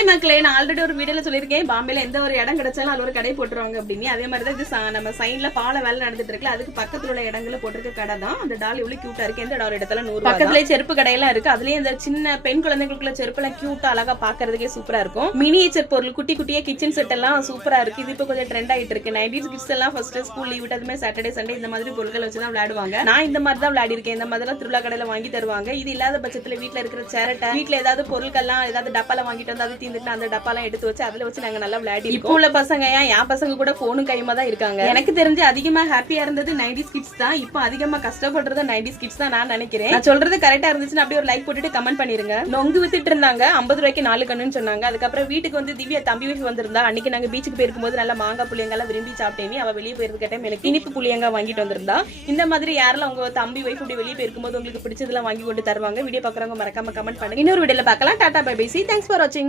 Hi மக்களே, நான் already ஒரு வீடியோல சொல்லியிருக்கேன், பாம்பேல எந்த ஒரு இடம் கிடைச்சாலும் அது ஒரு கடை போட்டுருவாங்க அப்படின்னு. அதே மாதிரி தான் இது நம்ம சைன்ல பால வேலை நடந்துட்டு இருக்குல்ல, அதுக்கு பக்கத்துல உள்ள இடங்கள்ல போட்டிருக்க கடை தான். அந்த டால் எவ்வளவு கியூட்டா இருக்கு. எந்த டால் இடத்துல 100 பக்கத்துலயே செருப்பு கடையெல்லாம் இருக்கு. அதுலயே இந்த சின்ன பெண் குழந்தைகளுக்குள்ள செருப்பு எல்லாம் கியூட்டா அழகா பாக்குறதுக்கே சூப்பரா இருக்கும். மினியேச்சர் பொருள், குட்டி குட்டியா கிச்சன் செட் எல்லாம் சூப்பரா இருக்கு. இது இப்ப கொஞ்சம் ட்ரெண்ட் ஆயிட்டு இருக்கு. 90s கிட்ஸ் எல்லாம் ஃபர்ஸ்ட் ஸ்கூல் லீவ் விட்டதுமே சாட்டர்டே சண்டே இந்த மாதிரி பொருட்கள் வச்சுதான் விளையாடுவாங்க. நான் இந்த மாதிரி தான் விளையாடி இருக்கேன். இந்த மாதிரி திருவிழா கடையில வாங்கி தருவாங்க. இது இல்லாத பட்சத்துல வீட்டுல இருக்கிற சேரட்டை, வீட்டுல ஏதாவது பொருட்கள்லாம் ஏதாவது டப்பால வாங்கிட்டு வந்து அது தீந்துட்டு அந்த டப்பாலாம் எடுத்து வச்சு அதுல வச்சு நாங்க நல்லா விளையாடி. இப்போ உள்ள பசங்க என் பசங்க கூட போனும் கையுமா தான் இருக்காங்க. எனக்கு தெரிஞ்சு அதிகமா ஹாப்பியா இருந்தது 90s கிட்ஸ் தான். இப்போ அதிகமா கஷ்டப்படுறது 90s கிட்ஸ் தான் நான் நினைக்கிறேன். நான் சொல்றது கரெக்டா இருந்துச்சுன்னா அப்படியே ஒரு லைக் போட்டுட்டு கமெண்ட் பண்ணிருங்க. நொங்கு வித்துட்டு இருந்தாங்க, 50 ரூபாய்க்கு 4 கண்ணுன்னு சொன்னாங்க. அதுக்கப்புறம் வீட்டுக்கு வந்து திவ்யா தம்பி வீட்டு வந்திருந்தா. அன்னைக்கு நாங்க பீச்சுக்கு போயிருக்கும்போது நல்லா மாங்காய் புளியங்கெல்லாம் விரும்பி சாப்பிட்டேன். அவ வெளியே போயிருக்க டைம் எனக்கு இனிப்பு புளியங்கா வாங்கிட்டு வந்திருந்தா. இந்த மாதிரி யாரெல்லாம் உங்க தம்பி வைஃப் இப்படி வெளியே போயிருக்கும்போது உங்களுக்கு பிடிச்சதெல்லாம் வாங்கி கொண்டு தருவாங்க. வீடியோ பாக்குறவங்க மறக்காம கமெண்ட் பண்ணுங்க. இன்னொரு வீடியோல பார்க்கலாம். Tata bye bye. See, thanks for watching.